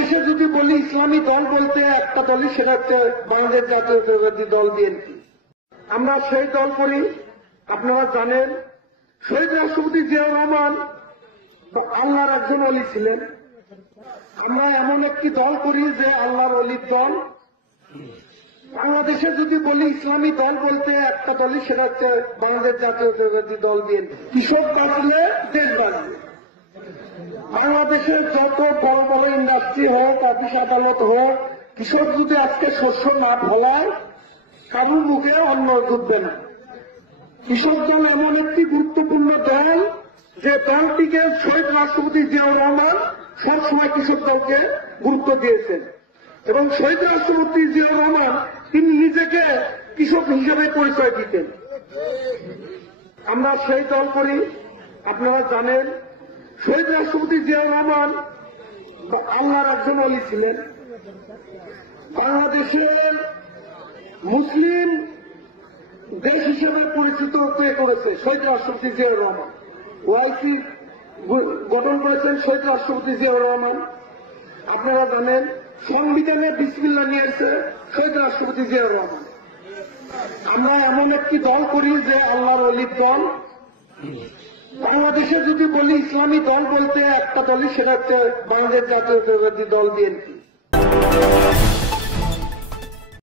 বাংলাদেশে যদি বলি ইসলামী দল বলতে একটা দলই, সেটা হচ্ছে বাংলাদেশ জাতীয়তাবাদী দল বিএনপি। আমরা সেই দল করি। আপনারা জানেন শহীদ রাষ্ট্রপতি জিয়াউর রহমান আল্লাহর একজন অলি ছিলেন। আমরা এমন একটি দল করি যে আল্লাহর অলির দল। বাংলাদেশে যদি বলি ইসলামী দল বলতে একটা দলই, সেটা হচ্ছে বাংলাদেশ জাতীয়তাবাদী দল বিএনপি। কৃষক বাঁচলে দেশ বাঁচবে। বাংলাদেশের যত বড় বড় ইন্ডাস্ট্রি হোক, অফিস আদালত হোক, কৃষক যদি আজকে শস্য না ফলায় কারোর মুখে অন্ন জুটবে না। কৃষক দল এমন একটি গুরুত্বপূর্ণ দল যে দলটিকে শহীদ রাষ্ট্রপতি জিয়াউর রহমান সবসময় কৃষক দলকে গুরুত্ব দিয়েছেন এবং শহীদ রাষ্ট্রপতি জিয়াউর রহমান তিনি নিজেকে কৃষক হিসেবে পরিচয় দিতেন। আমরা সেই দল করি। আপনারা জানেন শহীদ রাষ্ট্রপতি জিয়াউর রহমান আল্লাহর একজন অলি ছিলেন। বাংলাদেশের মুসলিম দেশ হিসেবে পরিচিত হতে করেছে শহীদ রাষ্ট্রপতি জিয়াউর রহমান। ওআইসি গঠন করেছেন শহীদ রাষ্ট্রপতি জিয়াউর রহমান। আপনারা জানেন সংবিধানে বিসমিল্লাহ নিয়েছে শহীদ রাষ্ট্রপতি জিয়াউর রহমান। আমরা এমন একটি দল করি যে আল্লাহর অলির দল। বাংলাদেশে যদি বলি ইসলামী দল বলতে একটা দলই, সেটা হচ্ছে বাংলাদেশ জাতীয়তাবাদী দল বিএনপি।